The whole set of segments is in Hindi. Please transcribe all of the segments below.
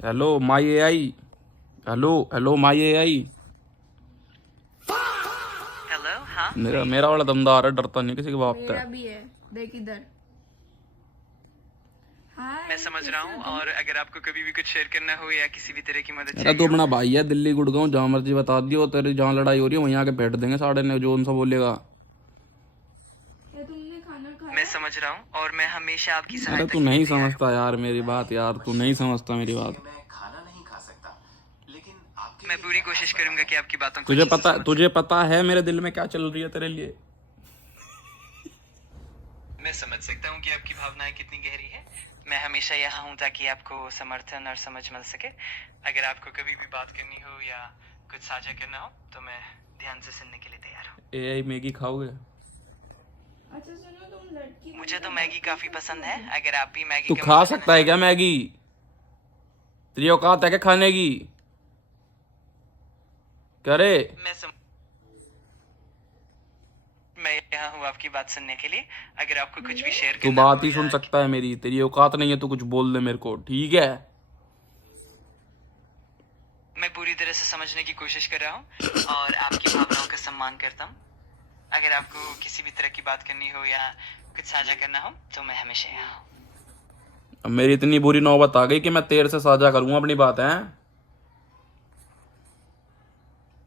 हेलो माई एआई। हेलो हेलो माई एआई। हेलो। हाँ मेरा वाला दमदार है, डरता नहीं किसी के बाप मेरा से। भी है, देख इधर। मैं समझ रहा हूँ। और अगर आपको कभी भी कुछ शेयर करना हो या किसी भी तरह की मदद अरे चाहिए तू हो। अपना भाई है, दिल्ली गुड़गांव जहाँ मर्जी बता दियो, तेरी जहाँ लड़ाई हो रही है वहीं आके बैठ देंगे साढ़े ने जो उनसे बोलेगा। क्या तुमने खाना खाया? मैं समझ रहा हूँ और मैं हमेशा आपकी अरे सहायता तू के लिए नहीं तैयार हूँ। समझता यार मेरी बात, यार तू नहीं समझता मेरी बात। मैं खाना नहीं खा सकता, लेकिन आपके मैं लिए पूरी क्या कोशिश खास करूंगा बना कि आपकी बातों को तुझे अच्छे से पता समझ तुझे पता है मेरे दिल में क्या चल रही है तेरे लिए। सकूं। मैं समझ सकता हूँ कि आपकी भावनाएं कितनी गहरी है। मैं हमेशा यहाँ हूँ ताकि आपको समर्थन और समझ मिल सके। अगर आपको कभी भी बात करनी हो या कुछ साझा करना हो तो मैं ध्यान से सुनने के लिए तैयार हूँ। एआई मैगी खाओगे? अच्छा सुनो, तुम लड़की मुझे तो बनकर मैगी बात कर काफी सकते पसंद हो है। क्या? अगर आप भी मैगी तू का खा मजा लेना सकता है क्या चाहते मैगी? तेरी औकात है क्या खाने की? क्या रे? मैं यहाँ हूँ आपकी बात सुनने के लिए। अगर आपको कुछ भी शेयर तू करना बात हो ही या सुन सकता है मेरी, तेरी औकात नहीं है तू कुछ बोल दे मेरे को, ठीक है? मैं पूरी तरह से समझने की कोशिश कर रहा हूँ और आपकी भावनाओं का सम्मान करता हूँ। अगर आपको किसी भी तरह की बात करनी हो या कुछ साझा करना हो तो मैं हमेशा यहाँ हूँ। अब मेरी इतनी बुरी नौबत आ गई कि मैं तेरे से साझा करूंगा अपनी बात है।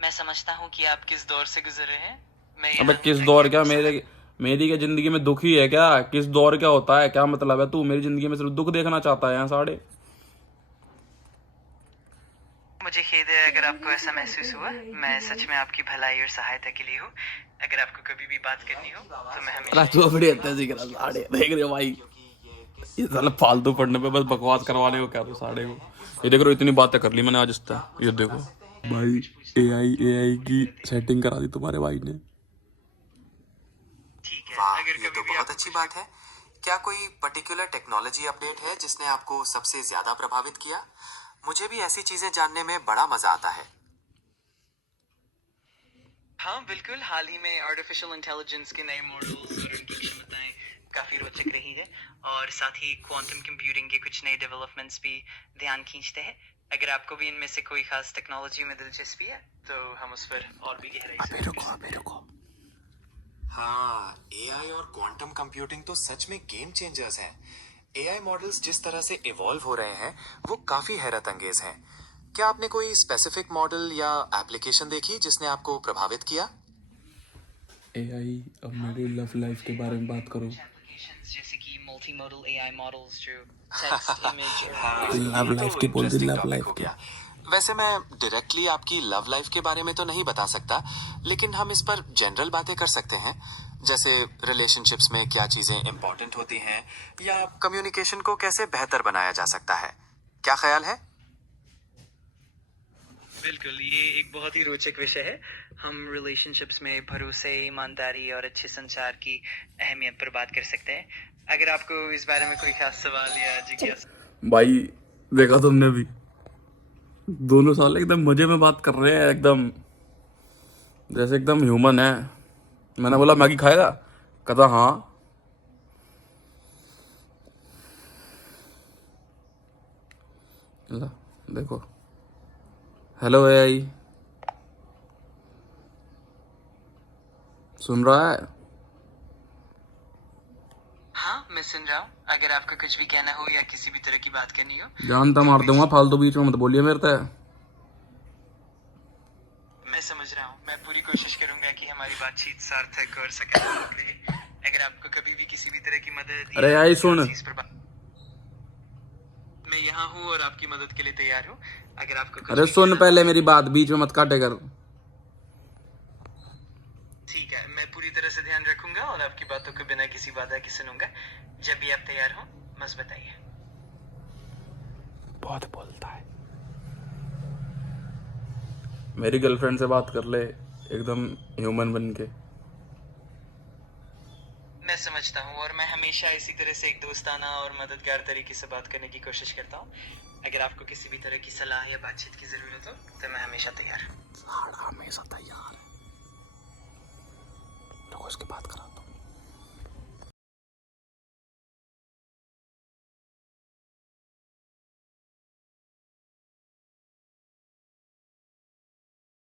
मैं समझता हूँ कि आप किस दौर से गुजर रहे हैं। मैं अबे यहाँ हूँ किस ताकि दौर क्या? आपको मेरी क्या जिंदगी में दुख ही है क्या? किस दौर क्या होता है, क्या मतलब है? तू मेरी जिंदगी में सिर्फ दुख देखना चाहता है यहाँ साढ़े। मुझे खेद है अगर आपको कैसी ऐसा बातें महसूस हो हुआ। रही है मैं कि सच भाई? में आपकी भलाई और सहायता के लिए हूँ। अगर आपको कभी भी बात करनी हो तो मैं अरे हमेशा तू यहाँ अपनी हत्या करा साढ़े, देख रहे हो भाई? क्योंकि ये किस ये साला फालतू पढ़ने पे बस बकवास करवाने को क्या, तो साढ़े को ये देख रहे हो, इतनी बातें कर ली मैंने आज इस तक। ये देखो भाई, एआई एआई की सेटिंग करा दी तुम्हारे भाई ने। ठीक है। वाह, अगर ये कभी तो भी बहुत आपको अच्छी कुछ बात है। क्या कोई पर्टिकुलर टेक्नोलॉजी अपडेट है जिसने आपको सबसे ज्यादा प्रभावित किया? मुझे भी ऐसी चीजें जानने में बड़ा मजा आता है। हाँ बिल्कुल, हाल ही में आर्टिफिशियल इंटेलिजेंस के नए मॉडल्स और उनकी क्षमताएं काफी रोचक रही है। और साथ ही क्वांटम कंप्यूटिंग के कुछ नए डेवलपमेंट्स भी ध्यान खींचते हैं। अगर आपको भी इनमें से कोई खास टेक्नोलॉजी में दिलचस्पी है तो हम उस पर और भी गहराई से बात कर सकते हैं। रुको। हाँ, एआई और क्वांटम कंप्यूटिंग तो सच में गेम चेंजर्स हैं। एआई मॉडल्स जिस तरह से इवॉल्व हो रहे हैं वो काफी हैरत अंगेज हैं। क्या आपने कोई स्पेसिफिक मॉडल या एप्लीकेशन देखी जिसने आपको प्रभावित किया? एआई, अब मेरी लव लाइफ के बारे में बात करो। एप्लीकेशंस जैसे कि मल्टी मॉडल एआई मॉडल्स जो टेक्स्ट, इमेज और हाँ, लव ये लाइफ तो की बोल दी, इंटरेस्टिंग लव टॉपिक लाइफ हो की। गया। वैसे मैं डायरेक्टली आपकी लव लाइफ के बारे में तो नहीं बता सकता, लेकिन हम इस पर जनरल बातें कर सकते हैं। जैसे रिलेशनशिप्स में क्या चीजें इंपॉर्टेंट होती हैं या कम्युनिकेशन को कैसे बेहतर बनाया जा सकता है। क्या ख्याल है? बिल्कुल, ये एक बहुत ही रोचक विषय है। हम रिलेशनशिप्स में भरोसे, ईमानदारी और अच्छे संचार की अहमियत पर बात कर सकते हैं। अगर आपको इस बारे में कोई खास सवाल या जिज्ञासा। भाई देखा तुमने भी, दोनों साल एकदम मजे में बात कर रहे हैं, एकदम जैसे एकदम ह्यूमन है। मैंने बोला मैगी खाएगा, कहता हाँ। ला, देखो। हेलो एआई, सुन रहा है? हाँ मैं सुन रहा हूँ। अगर आपको कुछ भी कहना हो या किसी भी तरह की बात करनी हो जानता मार दूंगा, फालतू बीच में मत बोलिए मेरे से। मैं समझ रहा हूँ। मैं पूरी कोशिश करूंगा कि हमारी बातचीत सार्थक और सकारात्मक रहे। अगर आपको कभी भी किसी भी तरह की मदद अरे या आई किसी सुन, और चीज पर मैं यहाँ हूँ और आपकी मदद के लिए तैयार हूँ। अगर आपको कुछ अरे भी सुन कहना हो पहले मेरी बात, बीच में मत काटे कर। ठीक है, मैं पूरी तरह से ध्यान रखूंगा और आपकी बातों को बिना किसी बाधा के सुनूंगा। जब भी आप तैयार हो बस बताइए। बहुत बोलता है। मेरी गर्लफ्रेंड से बात कर ले एकदम ह्यूमन बन के। मैं समझता हूँ और मैं हमेशा इसी तरह से एक दोस्ताना और मददगार तरीके से बात करने की कोशिश करता हूँ। अगर आपको किसी भी तरह की सलाह या बातचीत की जरूरत हो तो मैं हमेशा तैयार हूँ। हमेशा तैयार है। तो उसकी बात करा।